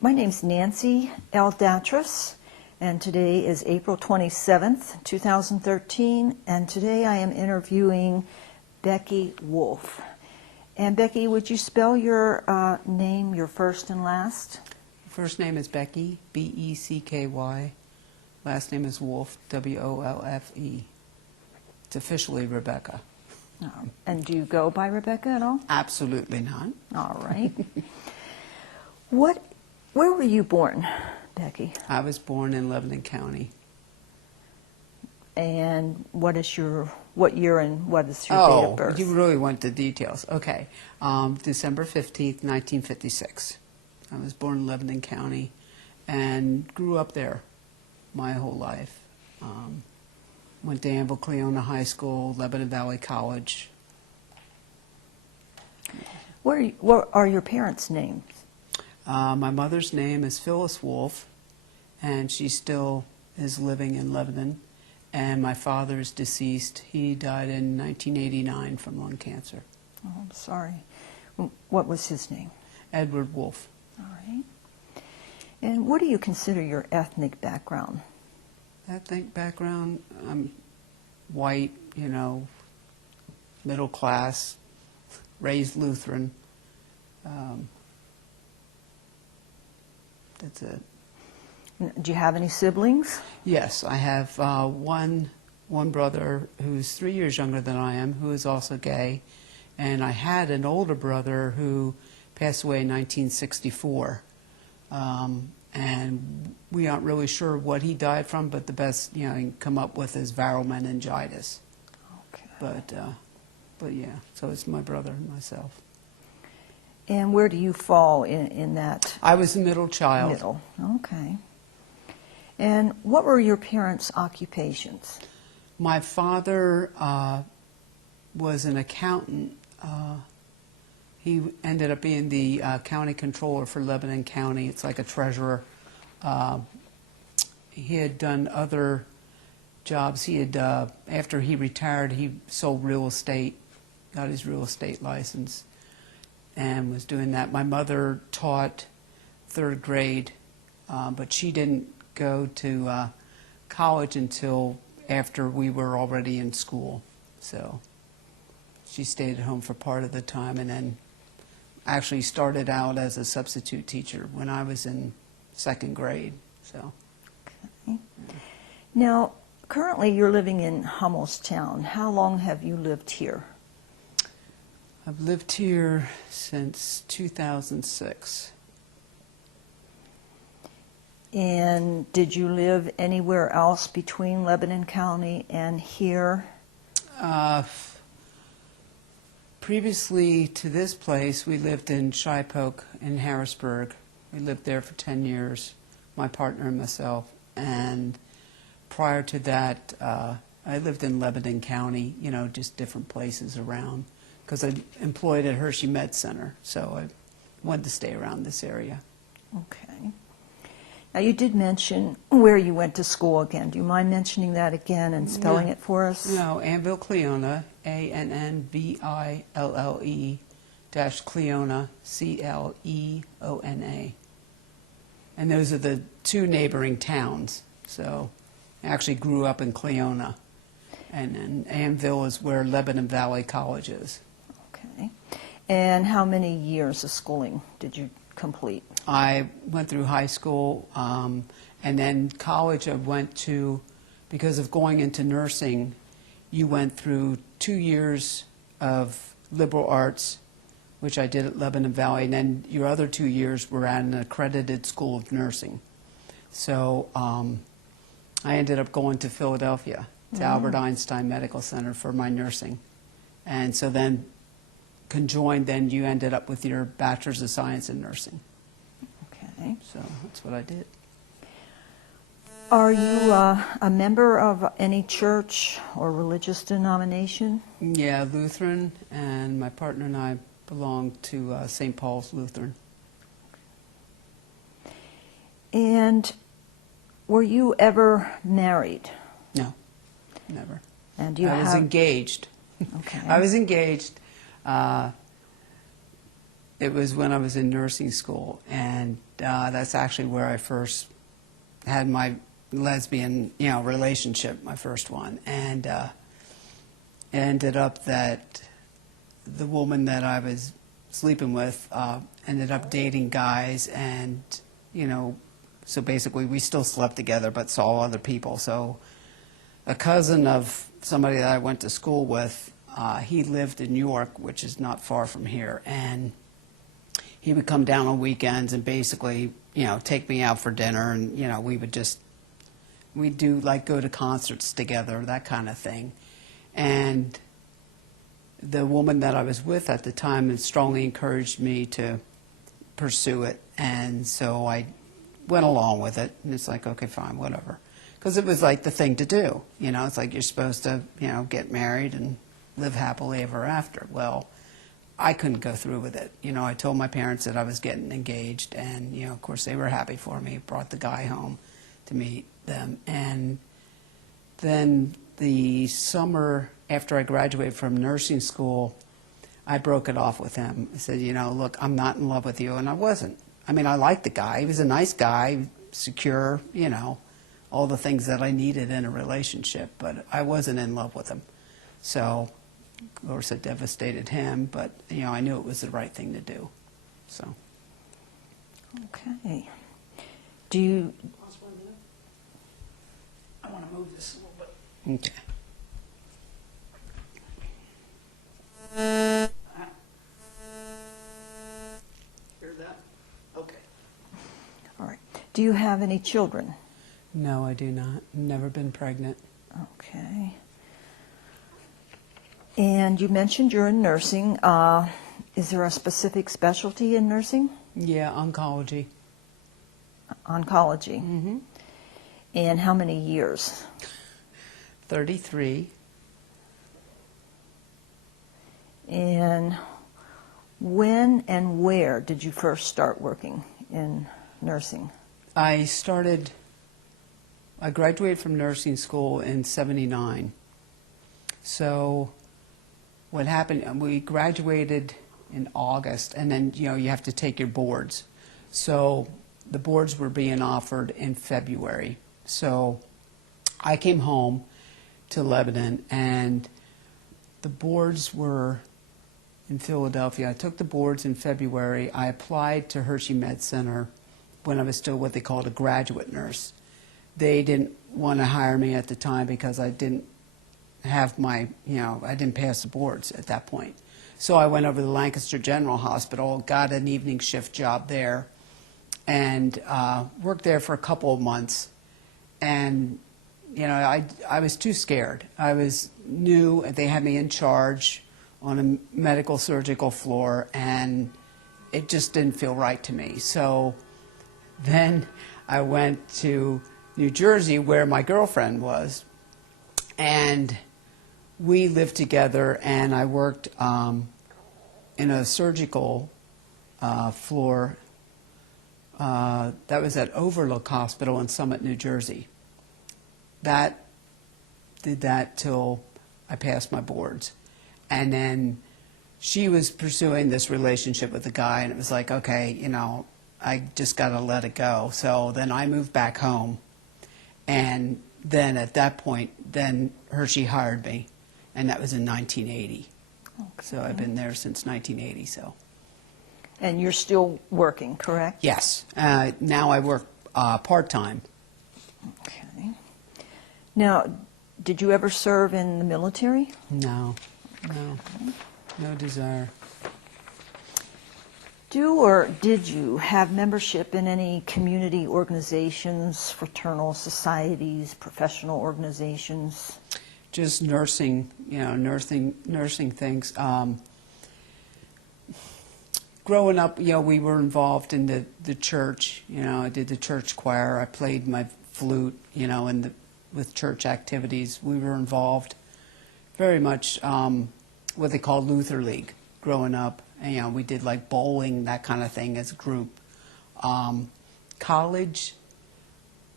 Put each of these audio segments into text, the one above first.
My name's Nancy Aldatris, and today is April 27th, 2013, and today I am interviewing Becky Wolfe. And Becky, would you spell your name, your first and last? First name is Becky, B-E-C-K-Y. Last name is Wolfe, W-O-L-F-E. It's officially Rebecca. Oh, and do you go by Rebecca at all? Absolutely not. All right. Where were you born, Becky? I was born in Lebanon County. And what year and what is your date of birth? Oh, you really want the details. Okay. December 15th, 1956. I was born in Lebanon County and grew up there my whole life. Went to Anvil Cleona High School, Lebanon Valley College. What are your parents' names? My mother's name is Phyllis Wolfe, and she still is living in Lebanon. And my father is deceased. He died in 1989 from lung cancer. Oh, I'm sorry. What was his name? Edward Wolfe. All right. And what do you consider your ethnic background? Ethnic background, I'm white, middle class, raised Lutheran. That's it. Do you have any siblings? Yes, I have one brother who's 3 years younger than I am, who is also gay, and I had an older brother who passed away in 1964, and we aren't really sure what he died from, but the best you can come up with is viral meningitis. Okay. But yeah, so it's my brother and myself. And where do you fall in that? I was the middle child. Middle. Okay. And what were your parents' occupations? My father was an accountant. He ended up being the county controller for Lebanon County. It's like a treasurer. He had done other jobs. He had, after he retired, he sold real estate, got his real estate license, and was doing that. My mother taught third grade, but she didn't go to college until after we were already in school. So she stayed at home for part of the time, and then actually started out as a substitute teacher when I was in second grade. So. Okay. Now, currently you're living in Hummelstown. How long have you lived here? I've lived here since 2006. And did you live anywhere else between Lebanon County and here? Previously to this place, we lived in Shipoke in Harrisburg. We lived there for 10 years, my partner and myself. And prior to that, I lived in Lebanon County, just different places around, because I'm employed at Hershey Med Center, so I wanted to stay around this area. Okay. Now, you did mention where you went to school again. Do you mind mentioning that again and spelling it for us? No, Anvil Cleona, A-N-N-V-I-L-L-E dash Cleona, C-L-E-O-N-A. And those are the two neighboring towns. So I actually grew up in Cleona. And then Anvil is where Lebanon Valley College is. Okay. And how many years of schooling did you complete? I went through high school, and then college I went to, because of going into nursing, you went through 2 years of liberal arts, which I did at Lebanon Valley, and then your other 2 years were at an accredited school of nursing. So I ended up going to Philadelphia, to Albert Einstein Medical Center for my nursing. And so then conjoined, then you ended up with your Bachelor's of Science in Nursing. Okay. So that's what I did. Are you a member of any church or religious denomination? Yeah, Lutheran, and my partner and I belong to St. Paul's Lutheran. And were you ever married? No, never. And do you I was engaged. Okay. I was engaged. It was when I was in nursing school, and that's actually where I first had my lesbian, relationship, my first one. And it ended up that the woman that I was sleeping with ended up dating guys, and, so basically we still slept together but saw other people. So a cousin of somebody that I went to school with, he lived in New York, which is not far from here, and he would come down on weekends and basically, take me out for dinner, and, we'd do, like, go to concerts together, that kind of thing. And the woman that I was with at the time strongly encouraged me to pursue it, and so I went along with it, and it's like, okay, fine, whatever. Because it was like the thing to do, it's like you're supposed to, get married and live happily ever after. Well, I couldn't go through with it. I told my parents that I was getting engaged, and, of course, they were happy for me, brought the guy home to meet them. And then the summer after I graduated from nursing school, I broke it off with him. I said, look, I'm not in love with you, and I wasn't. I mean, I liked the guy. He was a nice guy, secure, all the things that I needed in a relationship, but I wasn't in love with him. So, of course, it devastated him, but, I knew it was the right thing to do, so. Okay. Do you... I want to move this a little bit. Okay. Hear that? Okay. All right. Do you have any children? No, I do not. Never been pregnant. Okay. And you mentioned you're in nursing. Is there a specific specialty in nursing? Yeah, oncology. Oncology. Mm-hmm. And how many years? 33. And when and where did you first start working in nursing? I graduated from nursing school in '79. So what happened, we graduated in August, and then, you have to take your boards. So the boards were being offered in February. So I came home to Lebanon, and the boards were in Philadelphia. I took the boards in February. I applied to Hershey Med Center when I was still what they called a graduate nurse. They didn't want to hire me at the time because I didn't have my, I didn't pass the boards at that point. So I went over to Lancaster General Hospital, got an evening shift job there, and worked there for a couple of months. And, I was too scared. I was new. They had me in charge on a medical surgical floor, and it just didn't feel right to me. So then I went to New Jersey, where my girlfriend was, and we lived together, and I worked in a surgical floor that was at Overlook Hospital in Summit, New Jersey. Did that till I passed my boards. And then she was pursuing this relationship with a guy, and it was like, okay, I just got to let it go. So then I moved back home, and then at that point, then Hershey hired me, and that was in 1980. Okay. So I've been there since 1980. So. And you're still working, correct? Yes. Now I work part-time. Okay. Now, did you ever serve in the military? No desire. Do or did you have membership in any community organizations, fraternal societies, professional organizations? Just nursing, nursing things. Growing up, we were involved in the church. I did the church choir. I played my flute, with church activities. We were involved very much what they call Luther League growing up. And, we did like bowling, that kind of thing as a group. College,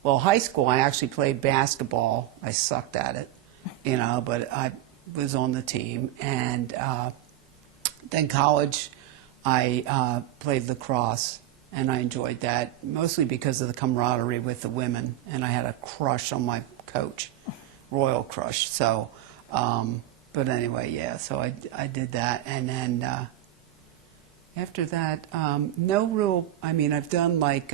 well, high school, I actually played basketball. I sucked at it, but I was on the team. And then college, I played lacrosse and I enjoyed that, mostly because of the camaraderie with the women, and I had a crush on my coach, royal crush. So, but anyway, yeah, so I did that, and then after that, no real, I mean, I've done like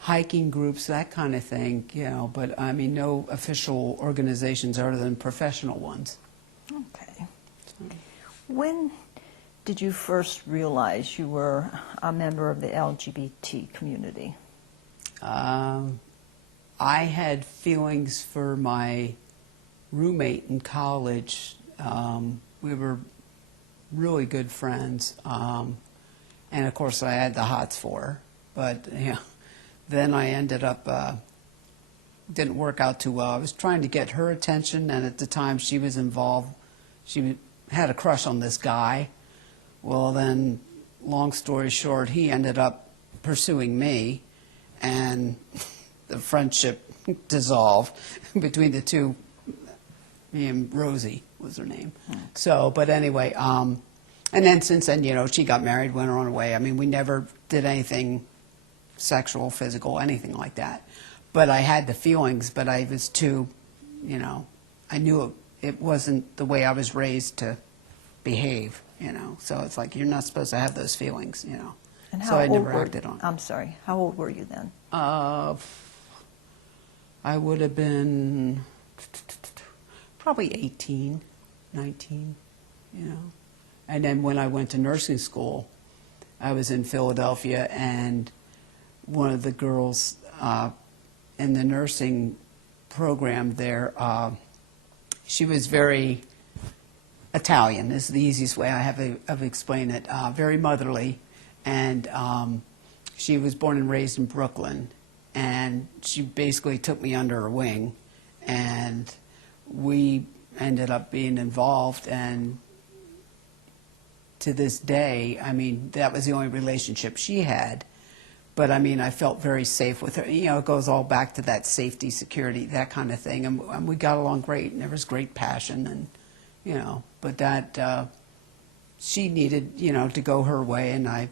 hiking groups, that kind of thing, you know, but I mean, no official organizations other than professional ones. Okay. When did you first realize you were a member of the LGBT community? I had feelings for my roommate in college. We were really good friends, and of course I had the hots for her, but you know, then I ended up, didn't work out too well. I was trying to get her attention, and at the time she was involved, she had a crush on this guy. Well then, long story short, he ended up pursuing me, and the friendship dissolved between the two. Me and Rosie was her name. So, but anyway, and then since then, you know, she got married, went her own way. I mean, we never did anything sexual, physical, anything like that. But I had the feelings, but I was too, you know, I knew it wasn't the way I was raised to behave, you know. So it's like, you're not supposed to have those feelings, you know. And so I never acted on it. I'm sorry, how old were you then? I would have been probably 18, 19, you know. And then when I went to nursing school, I was in Philadelphia, and one of the girls in the nursing program there, she was very Italian, is the easiest way I have of explaining it, very motherly, and she was born and raised in Brooklyn, and she basically took me under her wing, and we ended up being involved, and to this day, I mean, that was the only relationship she had. But I mean, I felt very safe with her. You know, it goes all back to that safety, security, that kind of thing. And we got along great, and there was great passion, and, you know, but that, she needed, you know, to go her way, and I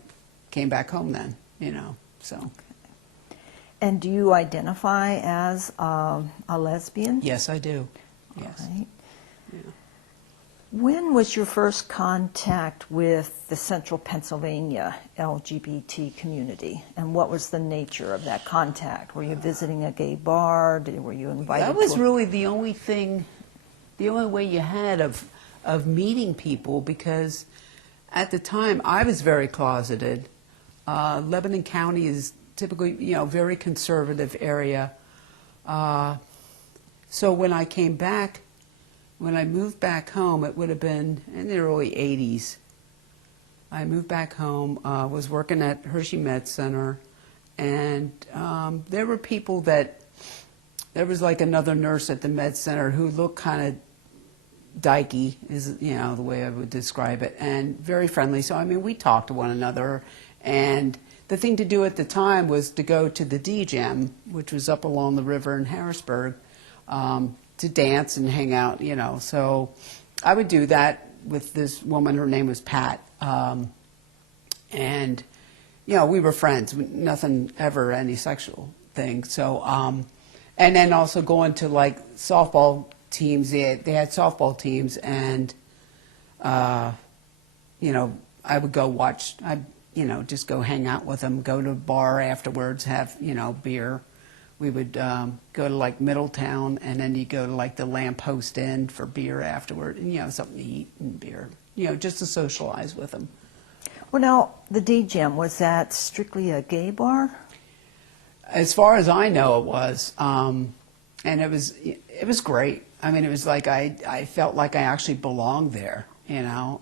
came back home then, you know, so. Okay. And do you identify as a lesbian? Yes, I do. Yes. All right. Yeah. When was your first contact with the Central Pennsylvania LGBT community, and what was the nature of that contact? Were you visiting a gay bar? Were you invited? That was really the only thing, the only way you had of meeting people, because at the time I was very closeted. Lebanon County is typically, you know, very conservative area. So when I came back, when I moved back home, it would have been in the early 80s. I moved back home, was working at Hershey Med Center, and there were people that, there was like another nurse at the Med Center who looked kind of dykey, is, you know, the way I would describe it, and very friendly. So, I mean, we talked to one another, and the thing to do at the time was to go to the D-Gem, which was up along the river in Harrisburg, to dance and hang out, you know. So I would do that with this woman. Her name was Pat. And, you know, we were friends. Nothing ever, any sexual thing. So, and then also going to, like, softball teams. They had softball teams, and, you know, I would go watch, you know, just go hang out with them, go to a bar afterwards, have, you know, beer. We would go to, like, Middletown, and then you go to, like, the Lamppost Inn for beer afterward, and, you know, something to eat and beer, you know, just to socialize with them. Well, now, the D-Gem, was that strictly a gay bar? As far as I know, it was. And it was great. I mean, it was like I felt like I actually belonged there, you know.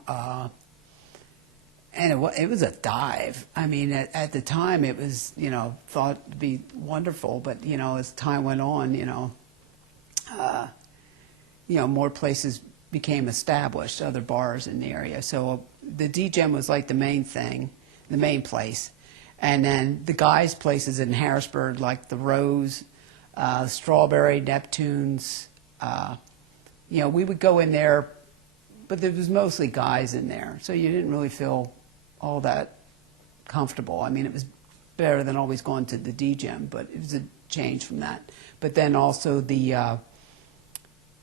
And it was a dive. I mean, at the time, it was, you know, thought to be wonderful. But, you know, as time went on, you know, more places became established, other bars in the area. So the D-Gem was like the main thing, the main place. And then the guys' places in Harrisburg, like the Rose, Strawberry, Neptune's, you know, we would go in there, but there was mostly guys in there. So you didn't really feel all that comfortable. I mean, it was better than always going to the D-Gym, but it was a change from that. But then also the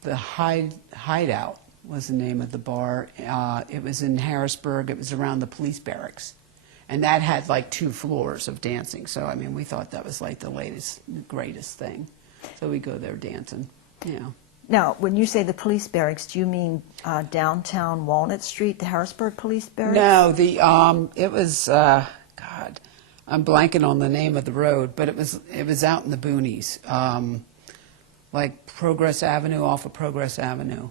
Hideout was the name of the bar. It was in Harrisburg. It was around the police barracks. And that had like 2 floors of dancing. So, I mean, we thought that was like the greatest thing. So we go there dancing, you know. Now, when you say the police barracks, do you mean downtown Walnut Street, the Harrisburg Police Barracks? No, it was, God, I'm blanking on the name of the road, but it was out in the boonies, like Progress Avenue, off of Progress Avenue,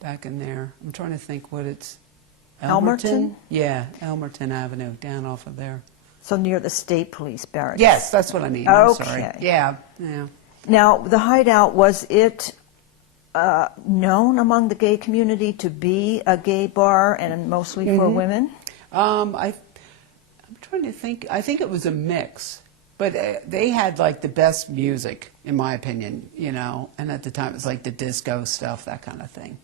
back in there. I'm trying to think what it's. Elmerton? Yeah, Elmerton Avenue, down off of there. So near the State Police Barracks? Yes, that's what I mean. I'm Okay. sorry. Yeah, yeah. Now, the Hideout, was it known among the gay community to be a gay bar and mostly for women? I'm trying to think. I think it was a mix, but they had like the best music, in my opinion, you know. And at the time, it was like the disco stuff, that kind of thing.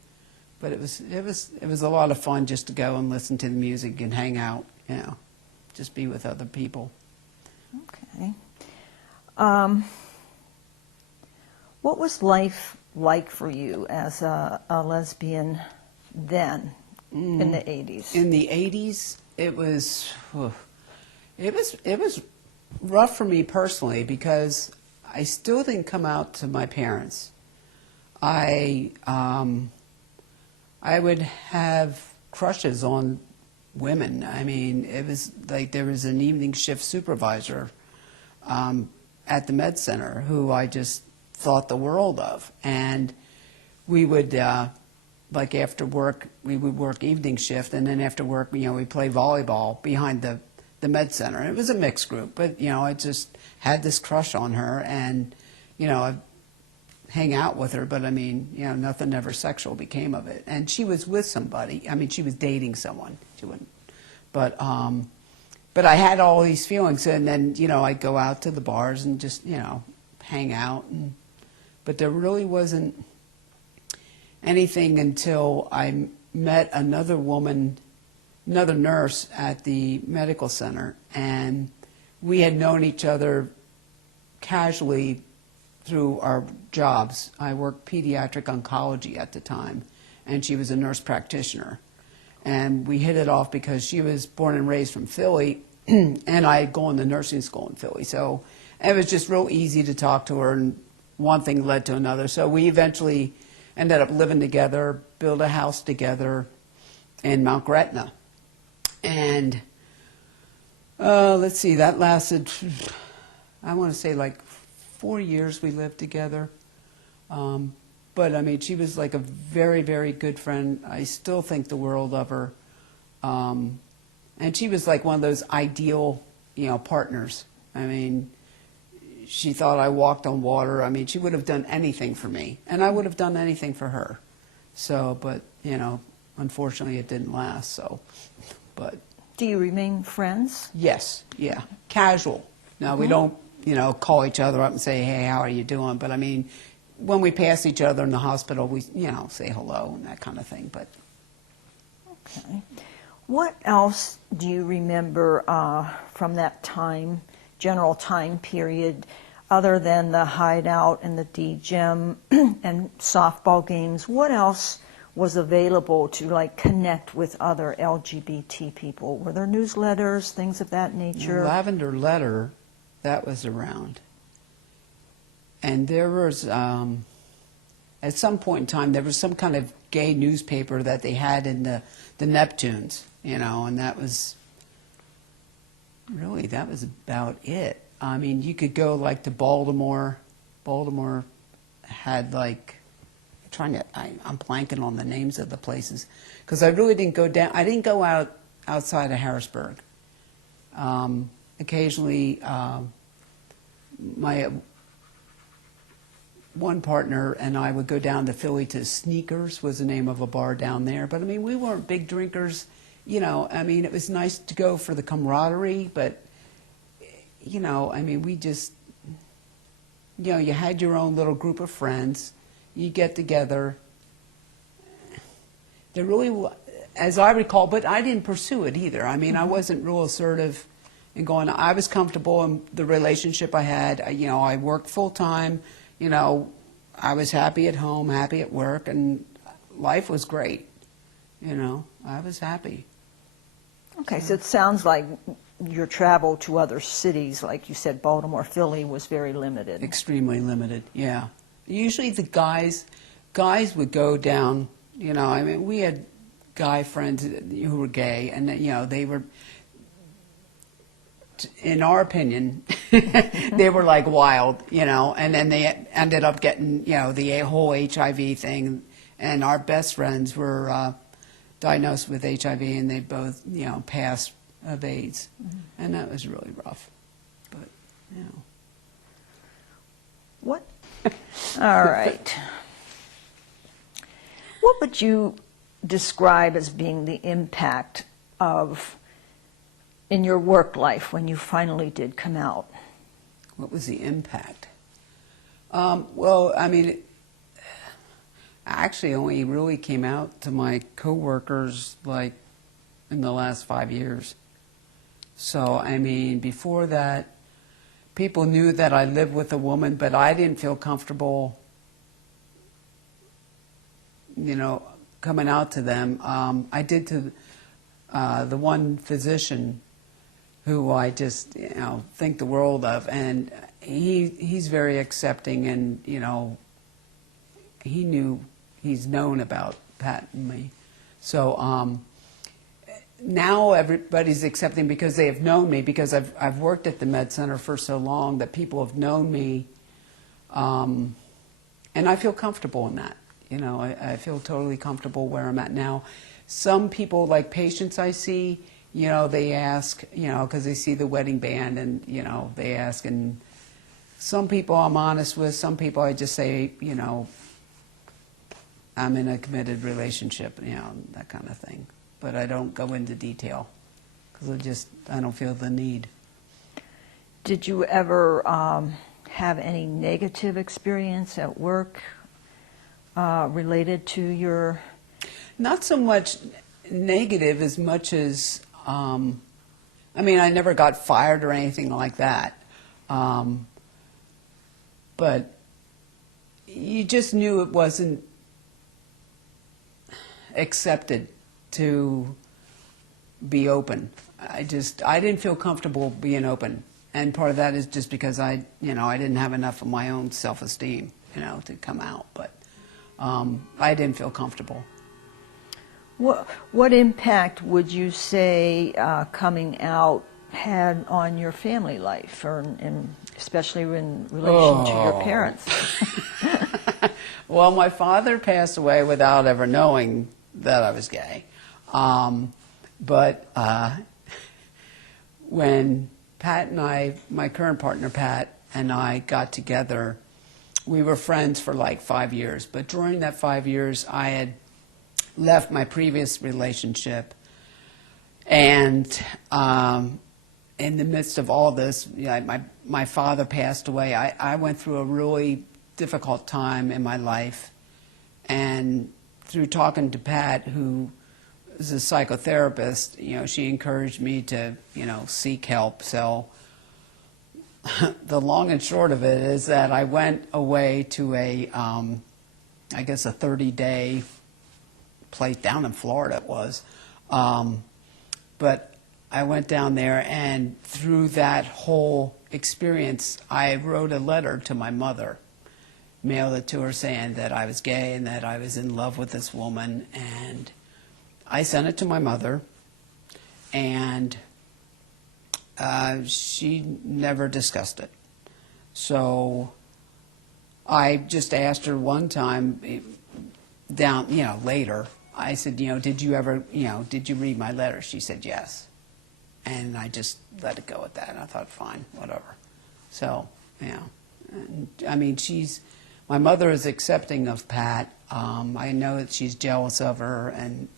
But it was a lot of fun just to go and listen to the music and hang out, you know, just be with other people. Okay. What was life like for you as a lesbian then, in the 80s? In the 80s, it was rough for me personally because I still didn't come out to my parents. I would have crushes on women. I mean, it was like there was an evening shift supervisor at the med center who I just thought the world of. And we would, like after work, we would work evening shift, and then after work, you know, we'd play volleyball behind the med center. And it was a mixed group, but, you know, I just had this crush on her, and, you know, I'd hang out with her, but I mean, you know, nothing ever sexual became of it. And she was with somebody. I mean, she was dating someone. She wouldn't, but I had all these feelings, and then, you know, I'd go out to the bars and just, you know, hang out, but there really wasn't anything until I met another woman, another nurse at the medical center, and we had known each other casually through our jobs. I worked pediatric oncology at the time, and she was a nurse practitioner. And we hit it off because she was born and raised from Philly, and I had gone to nursing school in Philly. So it was just real easy to talk to her, and one thing led to another. So we eventually ended up living together, built a house together in Mount Gretna. And let's see, that lasted, I want to say like 4 years we lived together. But I mean, she was like a very, very good friend. I still think the world of her. And she was like one of those ideal, you know, partners. I mean, she thought I walked on water. I mean, she would have done anything for me, and I would have done anything for her. So, but, you know, unfortunately it didn't last, so, but. Do you remain friends? Yes, yeah, casual. Now, we don't, you know, call each other up and say, hey, how are you doing? But I mean, when we pass each other in the hospital, we, you know, say hello and that kind of thing, but. Okay. What else do you remember from that time, general time period, other than the Hideout and the D-Gym and softball games? What else was available to, like, connect with other LGBT people? Were there newsletters, things of that nature? Lavender Letter, that was around. And there was, at some point in time, there was some kind of gay newspaper that they had in the Neptunes, you know, and that was, really, that was about it. I mean, you could go, like, to Baltimore. Baltimore had, like, I'm blanking on the names of the places, because I really didn't go down, I didn't go outside of Harrisburg. Occasionally, my one partner and I would go down to Philly to Sneakers, was the name of a bar down there. But I mean, we weren't big drinkers, you know. I mean, it was nice to go for the camaraderie, but, you know, I mean, we just, you know, you had your own little group of friends, you get together. There really, as I recall, but I didn't pursue it either. I mean, I wasn't real assertive and going, I was comfortable in the relationship I had. I worked full time. I was happy at home, happy at work, and life was great. I was happy. Okay, so it sounds like your travel to other cities, like you said, Baltimore, Philly, was very limited. Extremely limited, yeah. Usually the guys would go down, we had guy friends who were gay, and, they were, in our opinion, they were like wild, and then they ended up getting, the whole HIV thing, and our best friends were diagnosed with HIV, and they both, passed of AIDS, and that was really rough, but, What? All right. What would you describe as being the impact in your work life when you finally did come out? What was the impact? Well, I actually only really came out to my coworkers like in the last 5 years. So, before that, people knew that I lived with a woman, but I didn't feel comfortable, coming out to them. I did to the one physician who I just, think the world of, and he's very accepting, and, he's known about Pat and me. So, now everybody's accepting because they have known me, because I've worked at the Med Center for so long that people have known me, and I feel comfortable in that. I feel totally comfortable where I'm at now. Some people, like patients I see, they ask, because they see the wedding band, and, they ask, and some people I'm honest with, some people I just say, I'm in a committed relationship, that kind of thing. But I don't go into detail because I don't feel the need. Did you ever have any negative experience at work related to your... Not so much negative as much as, I never got fired or anything like that. But you just knew it wasn't accepted to be open. I didn't feel comfortable being open, and part of that is just because I didn't have enough of my own self-esteem, to come out. But I didn't feel comfortable. What impact would you say coming out had on your family life, or especially in relation to your parents? Well, my father passed away without ever knowing that I was gay. But when Pat and I, my current partner Pat, and I got together, we were friends for like 5 years. But during that 5 years, I had left my previous relationship. And in the midst of all this, my father passed away. I went through a really difficult time in my life. And through talking to Pat, who is a psychotherapist, she encouraged me to, seek help. So the long and short of it is that I went away to a 30-day place down in Florida it was. But I went down there, and through that whole experience, I wrote a letter to my mother, mailed it to her saying that I was gay and that I was in love with this woman, and I sent it to my mother, and she never discussed it. So I just asked her one time later, I said, did you read my letter? She said yes. And I just let it go at that. I thought, fine, whatever. So, my mother is accepting of Pat. I know that she's jealous of her, and,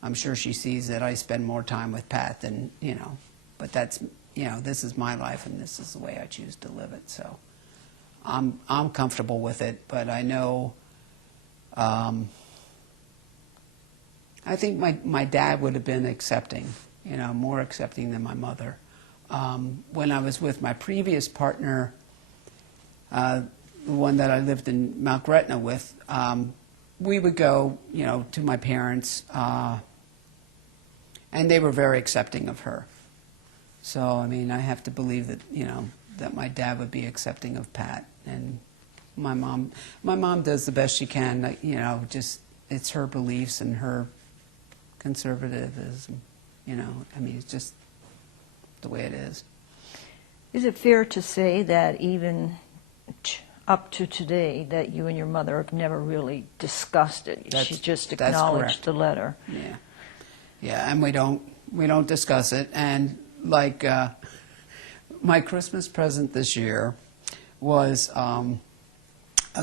I'm sure she sees that I spend more time with Pat than, but that's, this is my life, and this is the way I choose to live it. So I'm comfortable with it, but I know, I think my dad would have been accepting, more accepting than my mother. when I was with my previous partner, the one that I lived in Mount Gretna with, we would go, to my parents, and they were very accepting of her. So, I mean, I have to believe that, that my dad would be accepting of Pat. And my mom does the best she can, just it's her beliefs and her conservatism, I mean, it's just the way it is. Is it fair to say that even up to today that you and your mother have never really discussed it? She just acknowledged the letter. Yeah. Yeah, and we don't discuss it. And like my Christmas present this year was a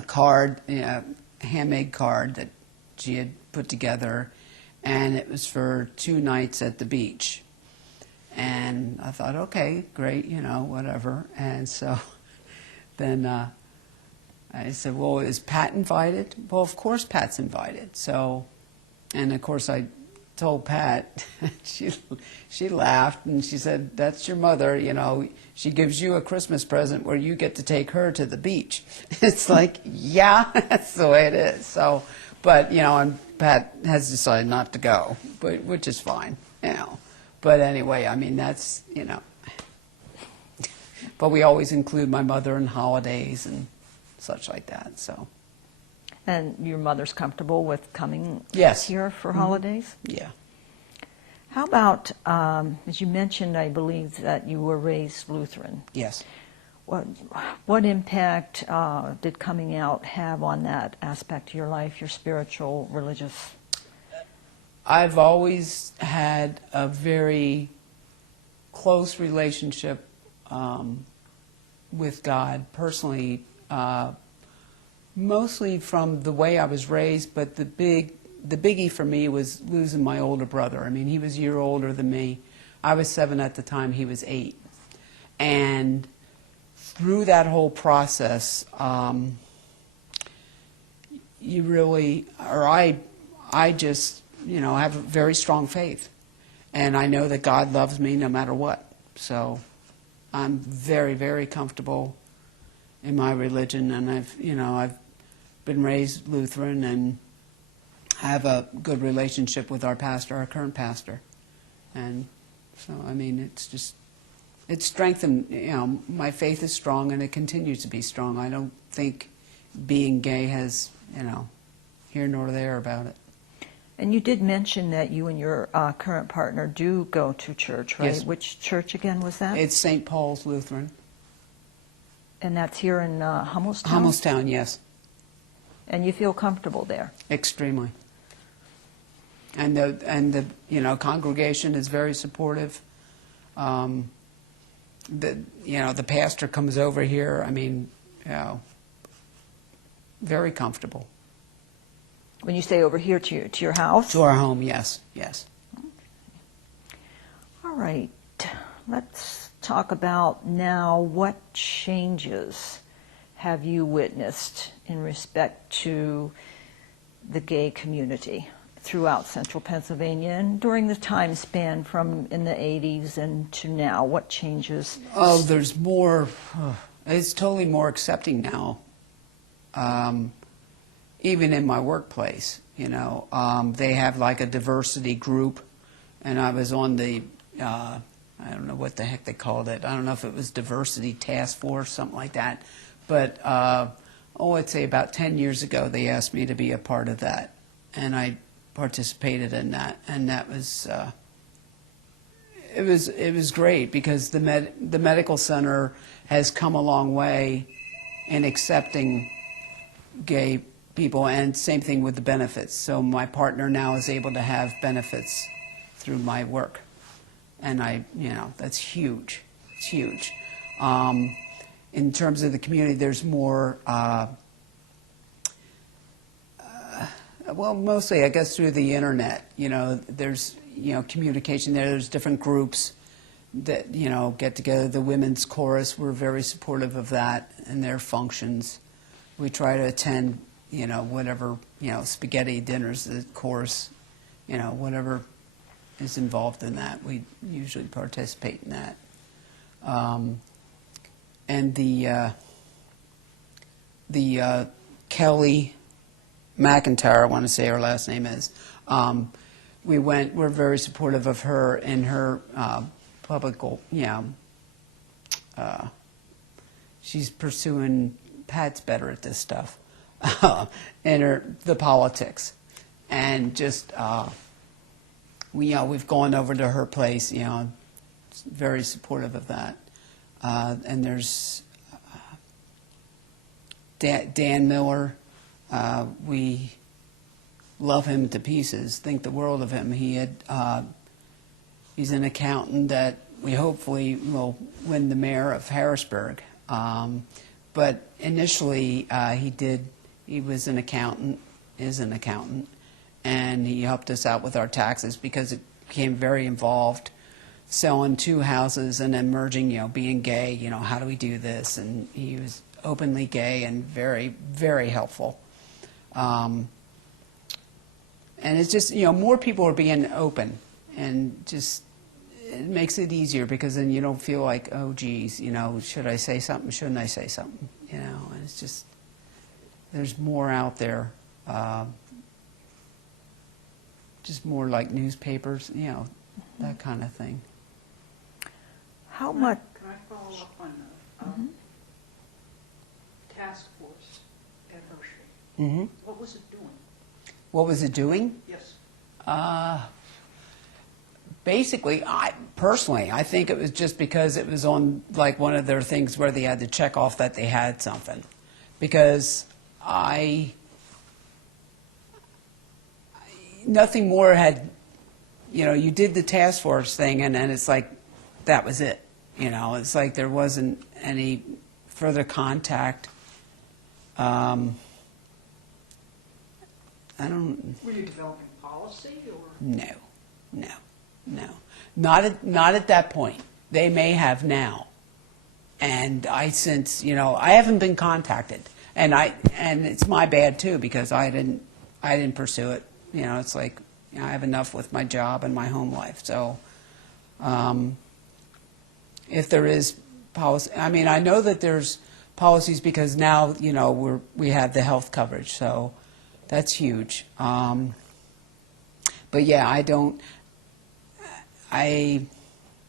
card, a handmade card that she had put together, and it was for 2 nights at the beach. And I thought, okay, great, whatever. And so then I said, well, is Pat invited? Well, of course Pat's invited. So, and of course I told Pat, she laughed and she said, that's your mother, she gives you a Christmas present where you get to take her to the beach. It's like, yeah, that's the way it is. So, but, and Pat has decided not to go, which is fine, But anyway, I mean, that's, but we always include my mother in holidays and such like that, so. And your mother's comfortable with coming Yes. here for holidays? Yeah. How about, as you mentioned, I believe that you were raised Lutheran. Yes. What impact did coming out have on that aspect of your life, your spiritual, religious? I've always had a very close relationship with God personally, mostly from the way I was raised, but the biggie for me was losing my older brother. I mean, he was a year older than me. I was 7 at the time, he was 8. And through that whole process, you really, or I just, have a very strong faith. And I know that God loves me no matter what. So I'm very, very comfortable in my religion, and I've been raised Lutheran and have a good relationship with our pastor, our current pastor. And so, I mean, it's strengthened, my faith is strong and it continues to be strong. I don't think being gay has, here nor there about it. And you did mention that you and your current partner do go to church, right? Yes. Which church again was that? It's St. Paul's Lutheran. And that's here in Hummelstown? Hummelstown, yes. And you feel comfortable there? Extremely. And the congregation is very supportive. The pastor comes over here. I mean, very comfortable. When you say over here to your house? To our home, yes, yes. All right. Let's talk about now what changes have you witnessed in respect to the gay community throughout central Pennsylvania and during the time span from in the 80s and to now? What changes? Oh, there's more. It's totally more accepting now. Even in my workplace, they have like a diversity group, and I was on the, I don't know what the heck they called it. I don't know if it was diversity task force, something like that. But, I'd say about 10 years ago, they asked me to be a part of that, and I participated in that, and that was, it was great because the medical center has come a long way in accepting gay people, and same thing with the benefits. So my partner now is able to have benefits through my work, and that's huge. It's huge. In terms of the community, there's more. Well, mostly, I guess, through the internet. There's communication there. There's different groups that get together. The women's chorus, we're very supportive of that and their functions. We try to attend, whatever, spaghetti dinners, the course, whatever is involved in that. We usually participate in that. And Kelly McIntyre, I want to say her last name is. We're very supportive of her in her public goal. She's pursuing. Pat's better at this stuff, and the politics, and just we've gone over to her place. Very supportive of that. And there's Dan Miller. We love him to pieces, think the world of him. He's an accountant that we hopefully will win the mayor of Harrisburg. But initially, he was an accountant, is an accountant, and he helped us out with our taxes because it became very involved, selling 2 houses and then merging, being gay, how do we do this? And he was openly gay and very, very helpful. And it's just, more people are being open, and just, it makes it easier because then you don't feel like, oh, geez, should I say something? Shouldn't I say something? And it's just, there's more out there. Just more like newspapers, that kind of thing. How much? Can I follow up on the task force anniversary? Mm-hmm. What was it doing? What was it doing? Yes. Basically, I think it was just because it was on like one of their things where they had to check off that they had something. Because nothing more had, you did the task force thing and then it's like, that was it. It's like there wasn't any further contact. I don't. Were you developing policy or? No. Not at that point. They may have now. And I haven't been contacted. And it's my bad too because I didn't pursue it. It's like I have enough with my job and my home life. So if there is policy, I know that there's policies because now, we have the health coverage, so that's huge. But yeah,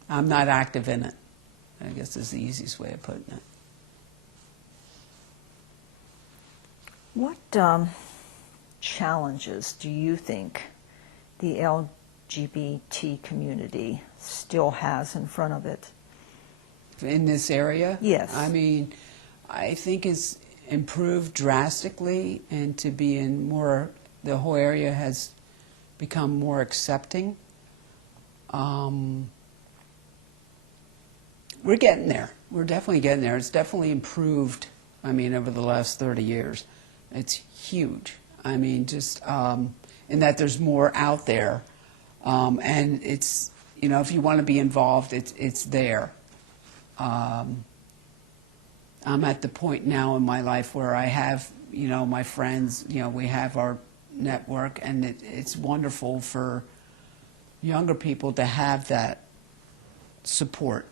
I'm not active in it, I guess is the easiest way of putting it. What challenges do you think the LGBT community still has in front of it? In this area? Yes. I think it's improved drastically, and to be in more, the whole area has become more accepting. We're getting there. We're definitely getting there. It's definitely improved, over the last 30 years. It's huge. Just in that there's more out there. And it's, if you want to be involved, it's there. I'm at the point now in my life where I have, my friends, we have our network, and it's wonderful for younger people to have that support,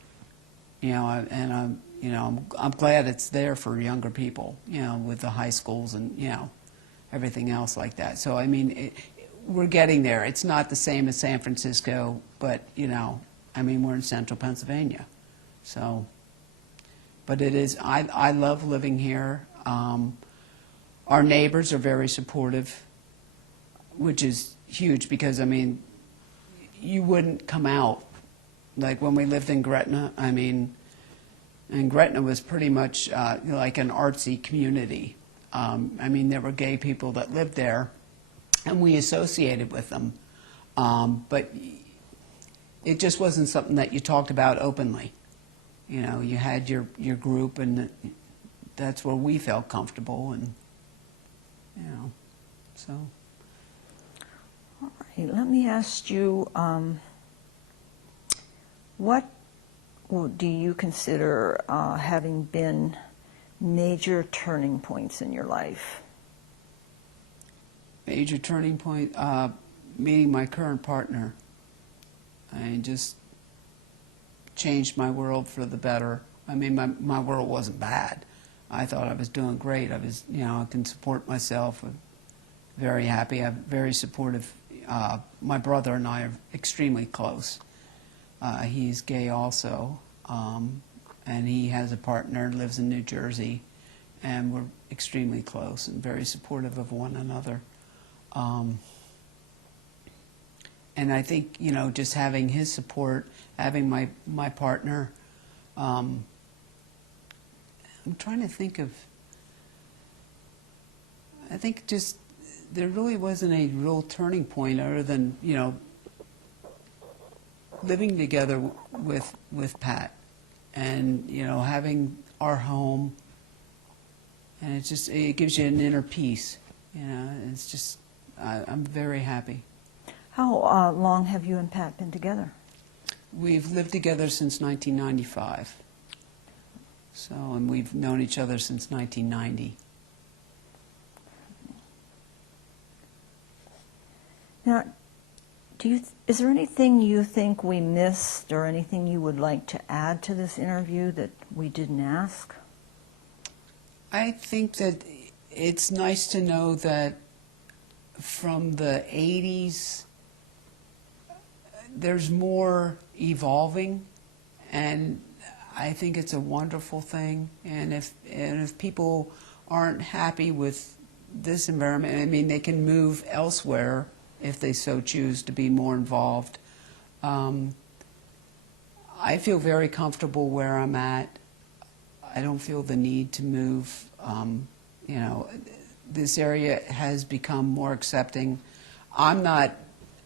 and I'm glad it's there for younger people, with the high schools and, everything else like that. So, we're getting there. It's not the same as San Francisco, but, we're in central Pennsylvania. So, but it is, I love living here. Our neighbors are very supportive, which is huge because, you wouldn't come out. Like when we lived in Gretna, and Gretna was pretty much like an artsy community. There were gay people that lived there, and we associated with them. But it just wasn't something that you talked about openly. You had your group, and that's where we felt comfortable, and, so. All right, let me ask you, what do you consider having been major turning points in your life? Major turning point, meeting my current partner. Just changed my world for the better. I mean, my world wasn't bad. I thought I was doing great. I was, I can support myself. I'm very happy. I'm very supportive. My brother and I are extremely close. He's gay also, and he has a partner, lives in New Jersey, and we're extremely close and very supportive of one another. And I think, just having his support, having my partner, I'm trying to think of, I think just, there really wasn't a real turning point other than, living together with Pat and, having our home, and it gives you an inner peace, it's just, I'm very happy. How long have you and Pat been together? We've lived together since 1995. So, and we've known each other since 1990. Now, is there anything you think we missed or anything you would like to add to this interview that we didn't ask? I think that it's nice to know that from the 80s, there's more evolving, and I think it's a wonderful thing. And if people aren't happy with this environment, I mean, they can move elsewhere if they so choose to be more involved. I feel very comfortable where I'm at. I don't feel the need to move. This area has become more accepting. I'm not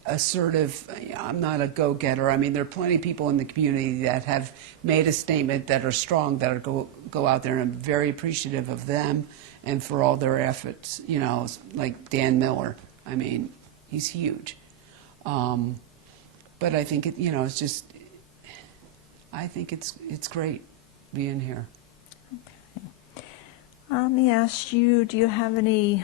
assertive. I'm not a go-getter. I mean, there are plenty of people in the community that have made a statement that are strong, that are go out there, and I'm very appreciative of them and for all their efforts. Like Dan Miller. I mean, he's huge. But I think it's just. I think it's great being here. Okay. Let me ask you: do you have any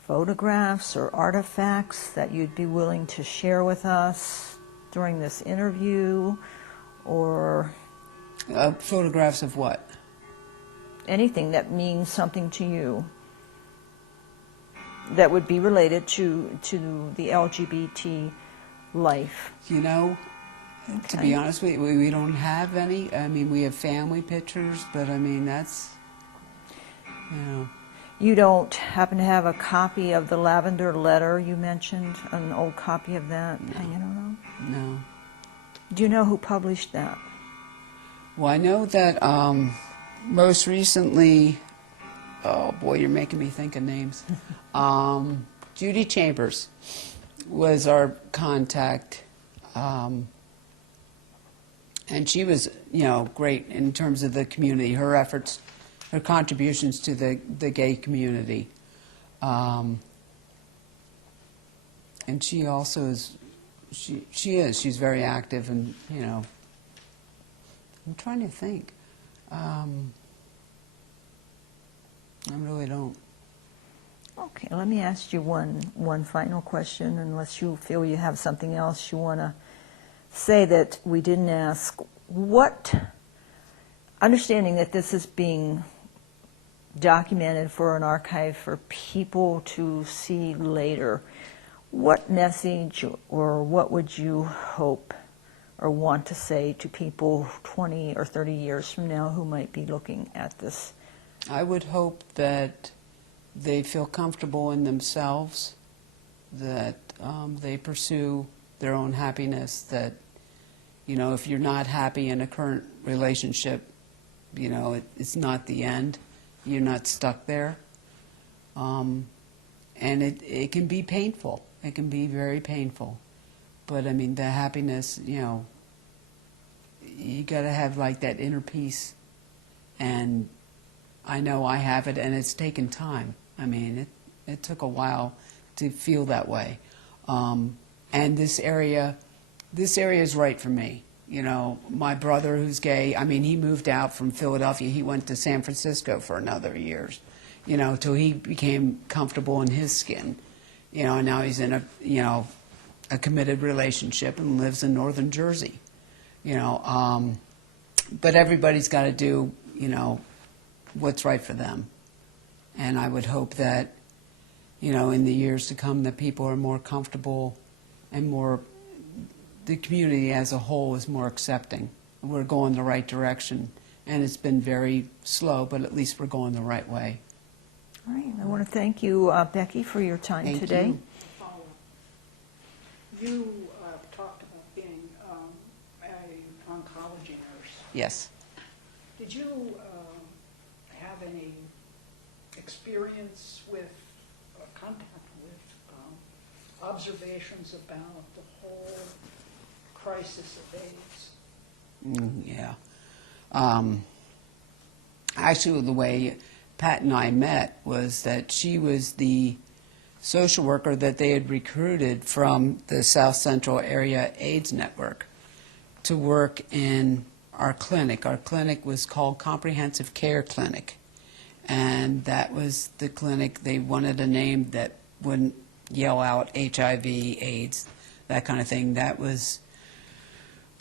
photographs or artifacts that you'd be willing to share with us during this interview, or photographs of what? Anything that means something to you that would be related to the LGBT life? To be honest with you, we don't have any. I mean, we have family pictures, but I mean, that's, You don't happen to have a copy of the Lavender Letter you mentioned, an old copy of that hanging around? No. Do you know who published that? Well, I know that most recently, oh boy, you're making me think of names. Judy Chambers was our contact, and she was, great in terms of the community, her efforts, her contributions to the gay community. And she also is, she's very active, and, I'm trying to think. I really don't. Okay, let me ask you one final question, unless you feel you have something else you want to say that we didn't ask. Understanding that this is being documented for an archive for people to see later, what message or what would you hope or want to say to people 20 or 30 years from now who might be looking at this? I would hope that they feel comfortable in themselves, that they pursue their own happiness, that, if you're not happy in a current relationship, it's not the end. You're not stuck there. And it can be painful. It can be very painful. But, I mean, the happiness, you got to have, like, that inner peace. And I know I have it, and it's taken time. I mean, it took a while to feel that way. And this area is right for me. My brother, who's gay, I mean, he moved out from Philadelphia. He went to San Francisco for another years, till he became comfortable in his skin. And now he's in a committed relationship and lives in northern Jersey. But everybody's got to do, what's right for them. And I would hope that, in the years to come, that people are more comfortable and the community as a whole is more accepting. We're going the right direction, and it's been very slow, but at least we're going the right way. All right. I want to thank you, Becky, for your time Thank today. you. follow-up? You talked about being an oncology nurse. Yes. Did you have any experience with, contact with, observations about the whole crisis of AIDS? Yeah. Actually, the way Pat and I met was that she was the social worker that they had recruited from the South Central Area AIDS Network to work in our clinic. Our clinic was called Comprehensive Care Clinic, and that was the clinic. They wanted a name that wouldn't yell out HIV, AIDS, that kind of thing. That was,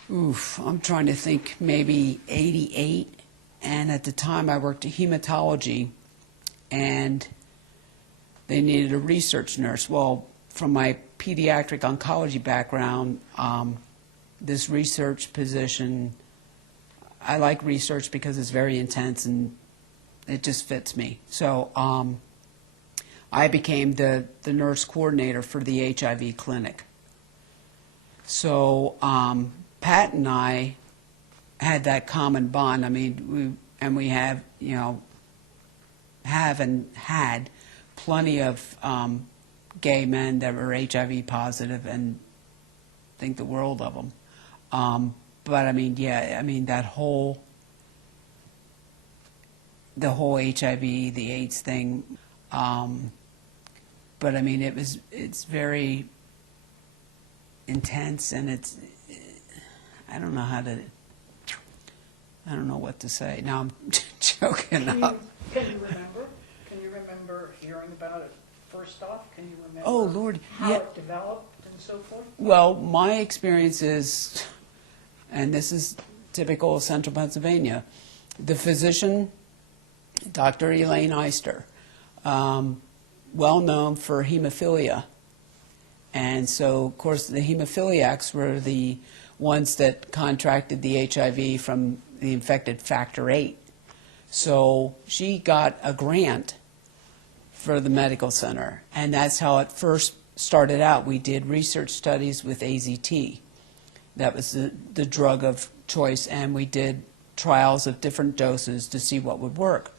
I'm trying to think, maybe 88. And at the time I worked at hematology, and they needed a research nurse. Well, from my pediatric oncology background, this research position, I like research because it's very intense and it just fits me. So I became the nurse coordinator for the HIV clinic. So Pat and I had that common bond. I mean, we have, have and had plenty of gay men that were HIV positive, and think the world of them. But I mean, yeah, I mean the whole HIV, the AIDS thing. But I mean, it's very intense, and I don't know what to say. Now I'm choking up. Can you remember? Can you remember hearing about it first off? Can you remember Oh, Lord, how yeah. it developed and so forth? Well, my experience is, and this is typical of Central Pennsylvania, the physician, Dr. Elaine Eister, well known for hemophilia. And so, of course, the hemophiliacs were the ones that contracted the HIV from the infected factor VIII. So she got a grant for the medical center, and that's how it first started out. We did research studies with AZT. That was the drug of choice, and we did trials of different doses to see what would work.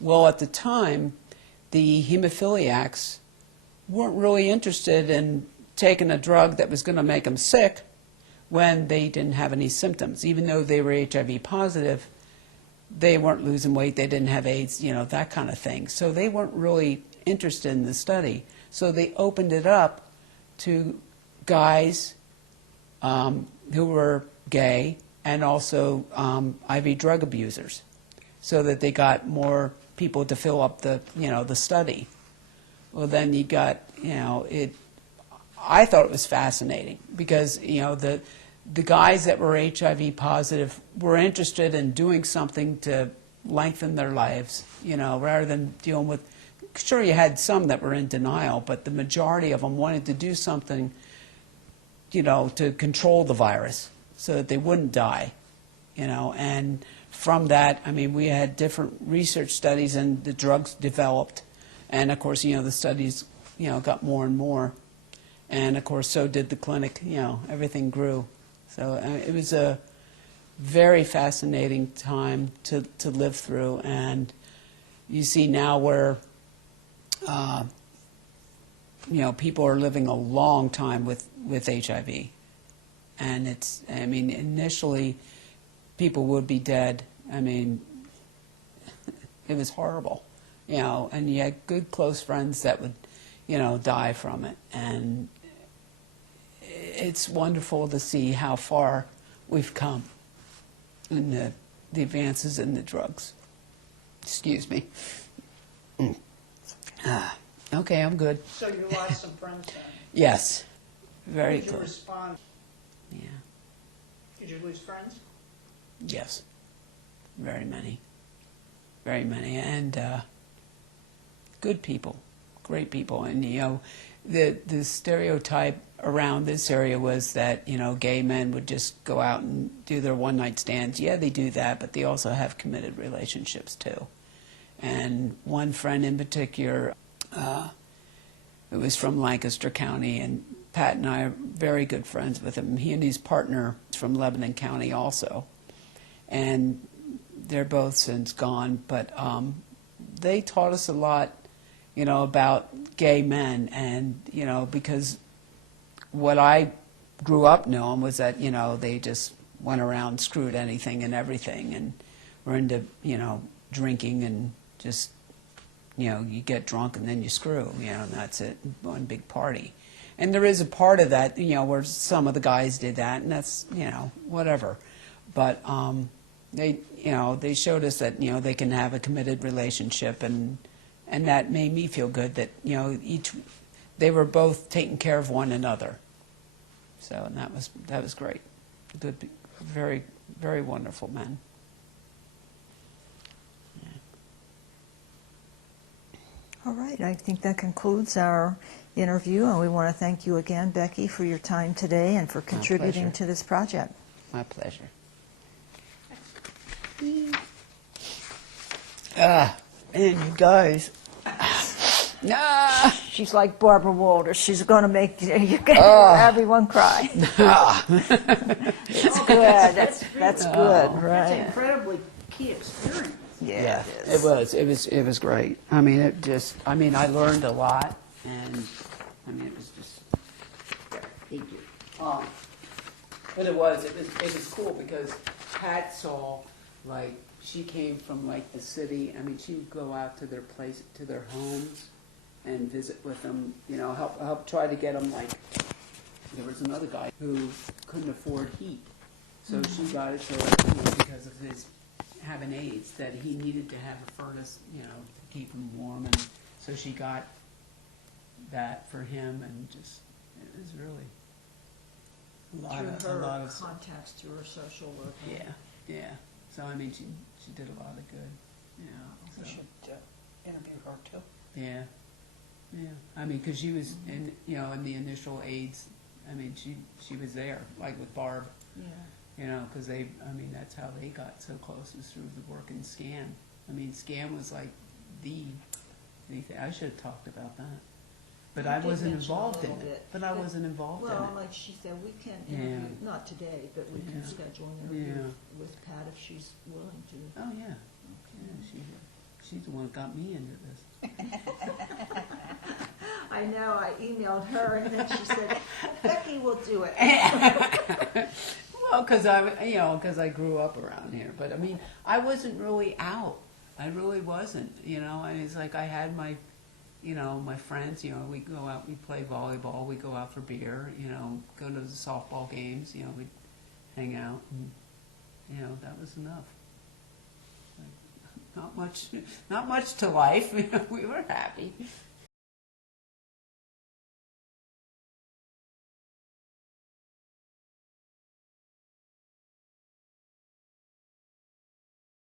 Well, at the time, the hemophiliacs weren't really interested in taking a drug that was going to make them sick when they didn't have any symptoms. Even though they were HIV positive, they weren't losing weight, they didn't have AIDS, that kind of thing. So they weren't really interested in the study. So they opened it up to guys who were gay and also IV drug abusers, so that they got more people to fill up the study. Well, then you got, I thought it was fascinating because, the guys that were HIV positive were interested in doing something to lengthen their lives, rather than dealing with, sure, you had some that were in denial, but the majority of them wanted to do something, to control the virus so that they wouldn't die, and from that, I mean, we had different research studies and the drugs developed, and of course, the studies, got more and more, and of course, so did the clinic, everything grew. So it was a very fascinating time to live through, and you see now where people are living a long time with HIV, and initially people would be dead. I mean, it was horrible, and you had good close friends that would die from it, and it's wonderful to see how far we've come in the advances in the drugs. Excuse me. Okay, I'm good. So you lost some friends then? Yes, very Did you good. respond? Yeah. Did you lose friends? Yes, very many, and good people, great people. And the stereotype around this area was that gay men would just go out and do their one-night stands. Yeah, they do that, but they also have committed relationships too. And one friend in particular, it was from Lancaster County, and Pat and I are very good friends with him. He and his partner is from Lebanon County also. And they're both since gone, but they taught us a lot, about gay men. And, because what I grew up knowing was that, they just went around and screwed anything and everything and were into, drinking and just, you get drunk and then you screw, and that's it, one big party. And there is a part of that, where some of the guys did that, and that's, whatever. But they showed us that, they can have a committed relationship, and that made me feel good that, they were both taking care of one another. So, and that was great. Good, very, very wonderful men. All right, I think that concludes our interview, and we want to thank you again, Becky, for your time today and for contributing pleasure. to this project. My pleasure. And you guys. She's like Barbara Walters. She's going to make everyone cry. It's good. That's good, It's right? an incredibly key experience. Yeah, It was great. I mean, I learned a lot, and it was just. Thank you. But it was cool because Pat saw, like, she came from like the city. I mean, she would go out to their homes, and visit with them. Help try to get them. Like, there was another guy who couldn't afford heat, so she got it so because of his having AIDS, that he needed to have a furnace, to keep him warm, and so she got that for him, and just it was really a lot of contacts to her social worker. yeah. So I mean, she did a lot of good, So. We should interview her too. Yeah. I mean, because she was in the initial AIDS. I mean, she was there, like with Barb. Yeah. Because that's how they got so close, is through the work in SCAN. I mean, SCAN was like the thing. I should have talked about that. But I wasn't involved in it. But I wasn't involved in it. Well, like she said, we can interview, not today, but we can schedule an interview with Pat if she's willing to. Oh, yeah. Yeah, she's the one that got me into this. I know, I emailed her and then she said, Becky will do it. Well, because I grew up around here. But I mean, I wasn't really out. I really wasn't. And it's like I had my, my friends. We go out, we play volleyball, we go out for beer. Go to the softball games. We'd hang out, and that was enough. Like, not much to life. We were happy.